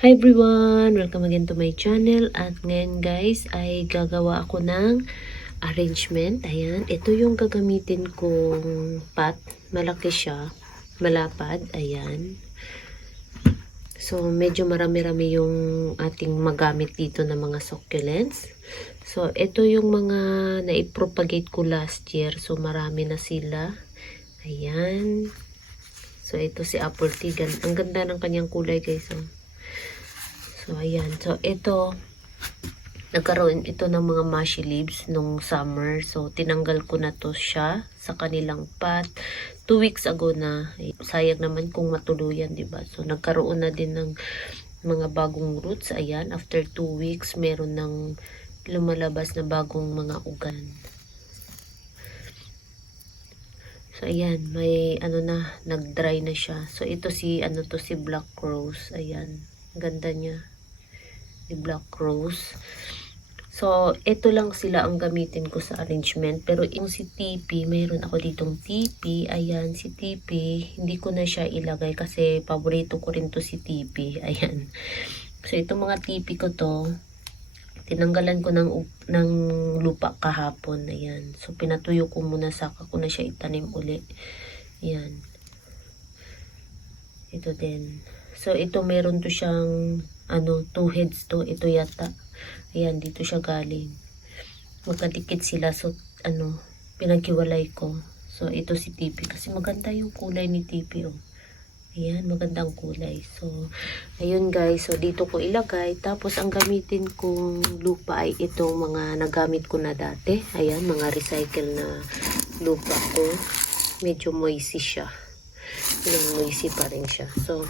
Hi everyone! Welcome again to my channel. At ngayon guys ay gagawa ako ng arrangement. Ayan, ito yung gagamitin kong pot. Malaki siya, malapad. Ayan. So medyo marami-rami yung ating magamit dito na mga succulents. So ito yung mga naipropagate ko last year. So marami na sila. Ayan. So ito si apple tea. Ang ganda ng kanyang kulay guys. So, ayan. So, ito, nagkaroon ito ng mga mushy leaves nung summer. So, tinanggal ko na to siya sa kanilang pot. 2 weeks ago na. Sayang naman kung matuluyan, diba? So, nagkaroon na din ng mga bagong roots. Ayan, after 2 weeks, meron ng lumalabas na bagong mga ugan. So, ayan, may nag-dry na siya. So, ito si black rose. Ayan, ganda niya. Black rose. So, ito lang sila ang gamitin ko sa arrangement. Pero yung si TP, mayroon ako ditong TP. Ayan, si TP. Hindi ko na siya ilagay kasi paborito ko rin to si TP. Ayan. So, itong mga TP ko to, tinanggalan ko ng lupa kahapon. Ayan. So, pinatuyo ko muna, saka ko na siya itanim uli. Ayan. Ito din. So, ito meron to siyang 2 heads to. Ito yata. Ayan, dito siya galing. Magkadikit sila. So, pinaghiwalay ko. So, ito si TP. Kasi maganda yung kulay ni TP, oh. Ayan, magandang kulay. So, ayun guys. So, dito ko ilagay. Tapos, ang gamitin kong lupa ay itong mga nagamit ko na dati. Ayan, mga recycle na lupa ko. Medyo moisty siya. Moisty pa rin siya. So,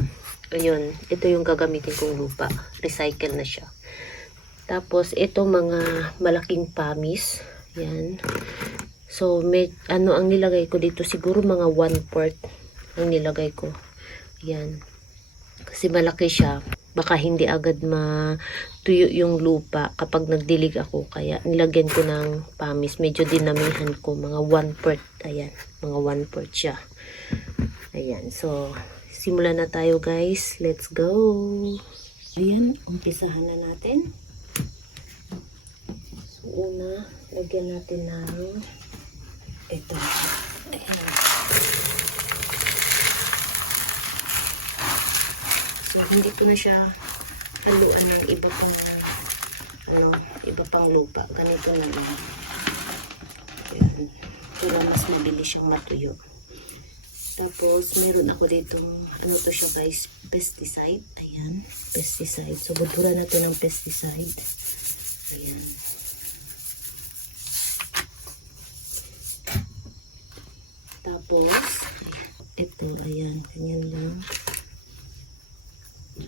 ayun, ito yung gagamitin kong lupa. Recycle na siya. Tapos, ito mga malaking pamis. Yan. So, ang nilagay ko dito, siguro mga 1/4 ang nilagay ko. Yan. Kasi malaki siya. Baka hindi agad matuyo yung lupa kapag nagdilig ako. Kaya, nilagyan ko ng pamis. Medyo dinamihan ko. Mga 1/4. Ayan. Mga 1/4 siya. Ayan. So, simulan na tayo guys. Let's go. Ayan, umpisahan na natin. So, una, lagyan natin ng ito. Ayan. So, hindi ko na siya haluan ng iba pang lupa. Ganito na lang. Ayan. Para mas mabilis siyang matuyo. Tapos, meron ako ditong, to siya guys, pesticide. Ayan, pesticide. So, budura na to ng pesticide. Ayan. Tapos, ito, ayan, ganyan lang.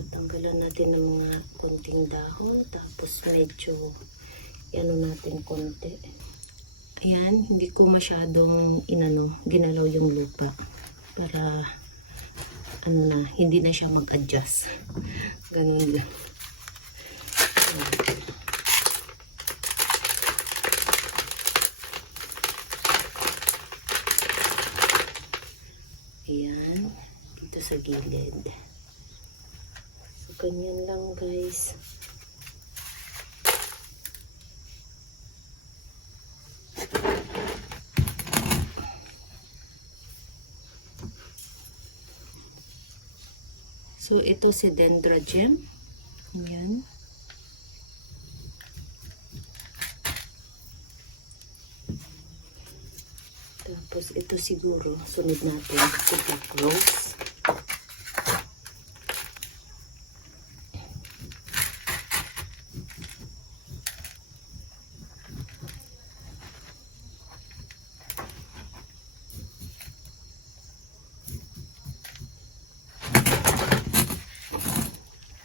Tanggalan natin ng mga konting dahon. Tapos, medyo, natin konti. Ayan, hindi ko masyadong, ginalaw yung lupa. Para hindi na siya mag-adjust. Ganun lang. Ayan, dito sa gilid. So, ganyan lang guys. So, ito si Dendrobium. Ayan. Tapos, ito siguro, sunod natin, si Black Rose.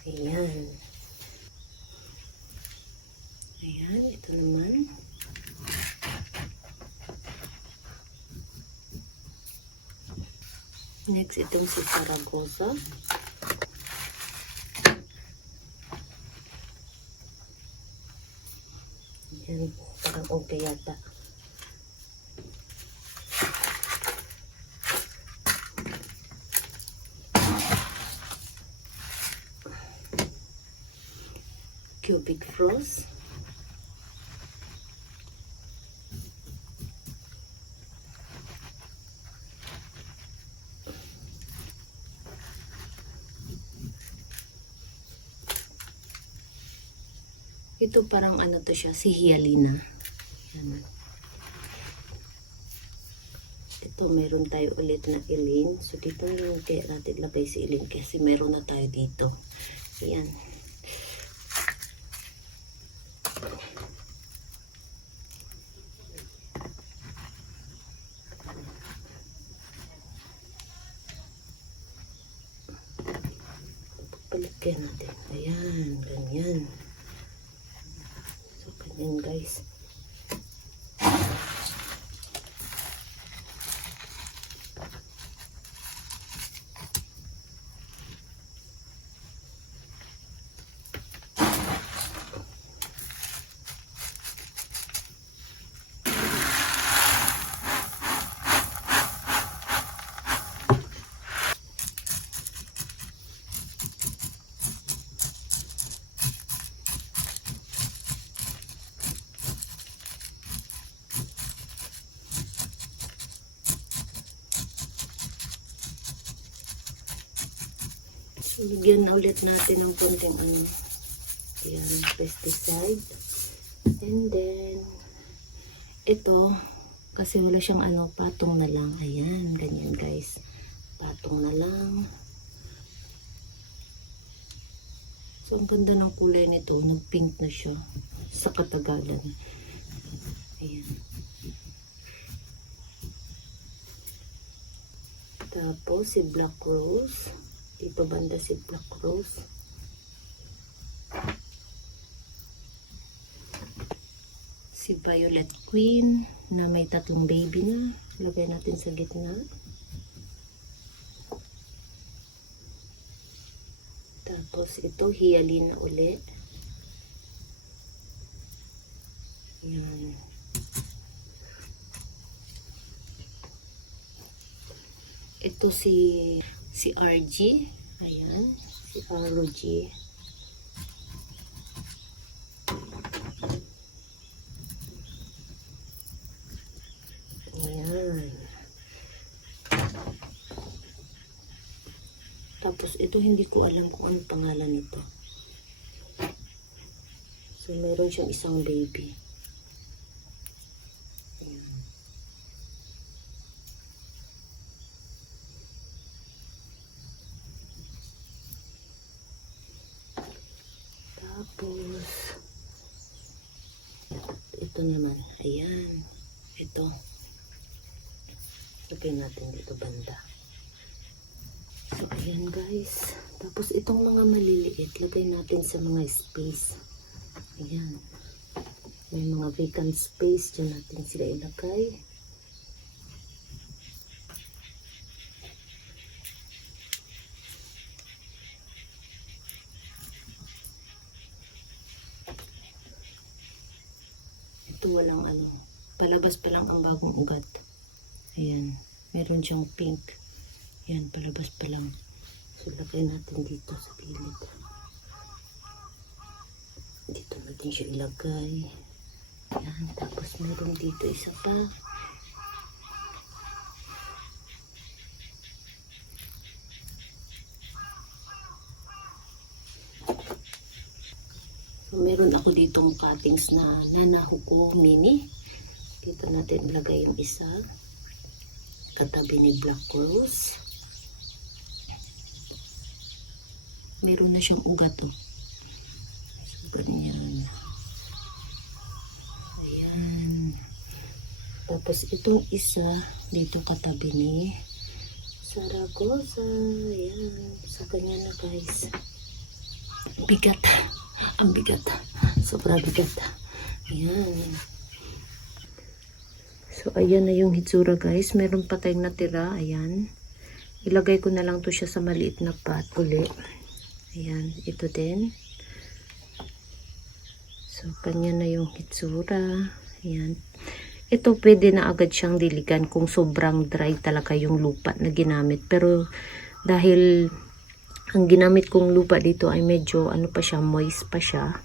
Ayan. Ayan, ito naman. Next, itong si Zaragoza. Ayan, parang okay yata. cubic frost. Ito parang ano to siya, si Hyalina. Yan. Ito, meron tayo ulit na Elaine. So, dito yung kaya natin lagay si Elaine kasi meron na tayo dito. Ayan. Paligyan natin. Ayan, ganyan. So, ganyan guys. Bigyan na ulit natin ng konting ano. Ayan, pesticide. And then, ito, kasi wala siyang ano, patong na lang. Ayan, ganyan guys. Patong na lang. So, ang ganda ng kulay nito. Nag-pink na siya sa katagalan. Ayan. Tapos, si Black Rose. Dito banda si Black Rose. Si Violet Queen na may 3 baby na. Lagay natin sa gitna. Tapos ito, Hyalina ulit. Yan. Ito si RG. Ayan. Si RG. Ayan. Tapos ito hindi ko alam kung anong pangalan nito. So meron siyang isang baby. Tapos, ito naman, ayan, ito, lagay natin dito banda. So, ayan guys, tapos itong mga maliliit, lagay natin sa mga space, ayan, may mga vacant space, dyan natin sila ilagay. Ito walang ano, palabas pa lang ang bagong ugat. Ayan, meron siyang pink. Ayan, palabas pa lang. So, lagay natin dito sa gilid. Dito natin siya ilagay. Ayan, tapos meron dito isa pa. So, meron ako ditong cuttings na Nanahuko mini. Dito natin ilagay yung isa. Katabi ni Black Rose. Meron na siyang ugat oh. So, ganyan. Ayan. Tapos itong isa dito katabi ni Zaragoza. Ayan. Sa kanya na guys. Bigat. Ang bigat. Sobrang bigat. Ayan. So, ayan na yung hitsura guys. Meron pa tayong natira. Ayan. Ilagay ko na lang to siya sa maliit na pot uli. Ayan. Ito din. So, kanya na yung hitsura. Ayan. Ito pwede na agad siyang diligan kung sobrang dry talaga yung lupa na ginamit. Pero, dahil ang ginamit kong lupa dito ay medyo ano pa siya, moist pa siya.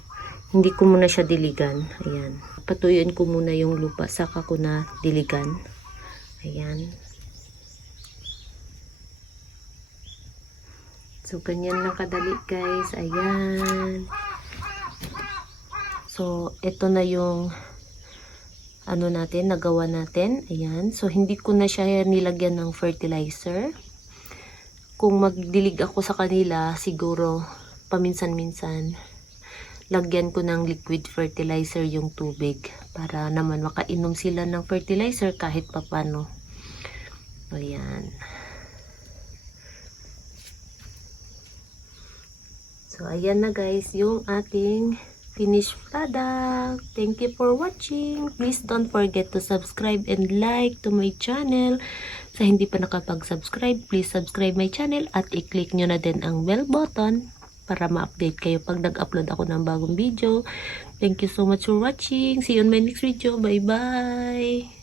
Hindi ko muna siya diligan. Ayan. Patuyuin ko muna yung lupa, saka ko na diligan. Ayan. So, ganyan lang kadali guys. Ayan. So, ito na yung ano natin, nagawa natin. Ayan. So, hindi ko na siya nilagyan ng fertilizer. Kung magdilig ako sa kanila, siguro paminsan-minsan lagyan ko ng liquid fertilizer yung tubig para naman makainom sila ng fertilizer kahit papano. Ayan. So, ayan na guys yung ating finished product. Thank you for watching. Please don't forget to subscribe and like to my channel. Sa hindi pa nakapag-subscribe, please subscribe my channel at i-click nyo na din ang bell button para ma-update kayo pag nag-upload ako ng bagong video. Thank you so much for watching. See you on my next video. Bye-bye!